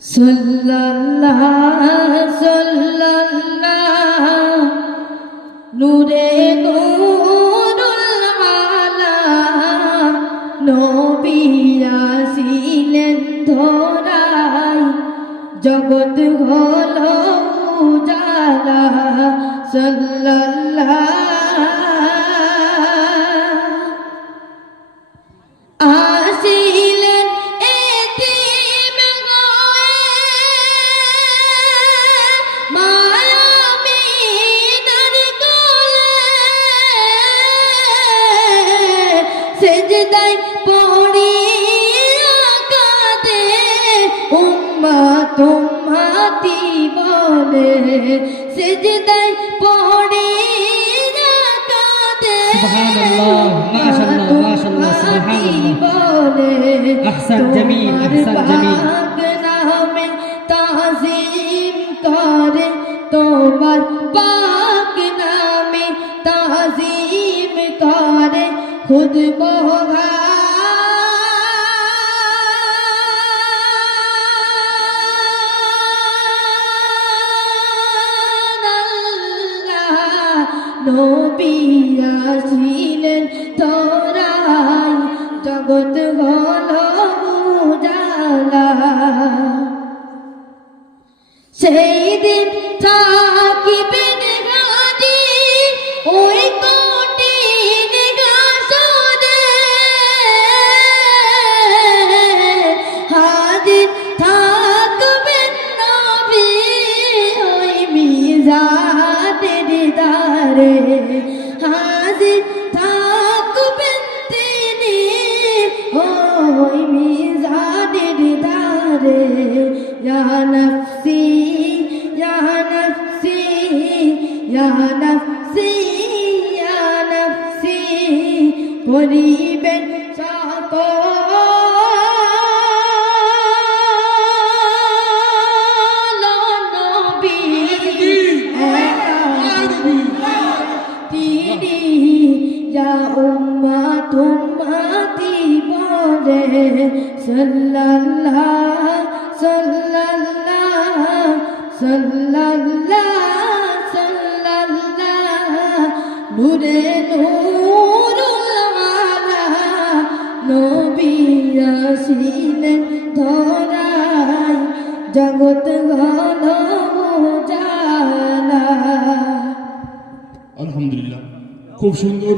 সাল্লাল্লাহু সাল্লাল্লাহু নূরে নূরুল আলা নবী আসিলেন ধরায় জগৎ হলো উজালা সাল্লাল্লাহু আসিলেন এতিম মায়ামিনার কোলে সেজদায় পড়িয়া কাঁদে উম্মত উম্মতি বলে সেজদায় পড়িয়া কাঁদে সুবহানাল্লাহ মাশাআল্লাহ মাশাআল্লাহ সুবহানাল্লাহ আহসান জামিল আহসান জামিল নামে তাজিম করে তোমার পাক নামে তাজিম করে খুদ মোহা নবী আসিলেন ধরায় জগৎ হলো উজালা সেই দিন থাকিবেন গাজী ওই কঠিন হাসরে হাজির থাকবেন নবী ওই মিজানের দ্বারে হাজির থাকবেন তিনি ওই মিজানের দ্বারে ইয়া নফসি ইয়া নফসি ইয়া নফসি ইয়া নফসি করিবেন সকল নবী তিনি ইয়া উম্মাত উম্মতি বলে সাল্লাল্লাহু সাল্লাল্লাহু সাল্লাল্লাহু সাল্লাল্লাহু নূরে নূরুল আলা নবী আসিলেন ধরায় জগৎ হলো উজালা। আলহামদুলিল্লাহ, খুব সুন্দর।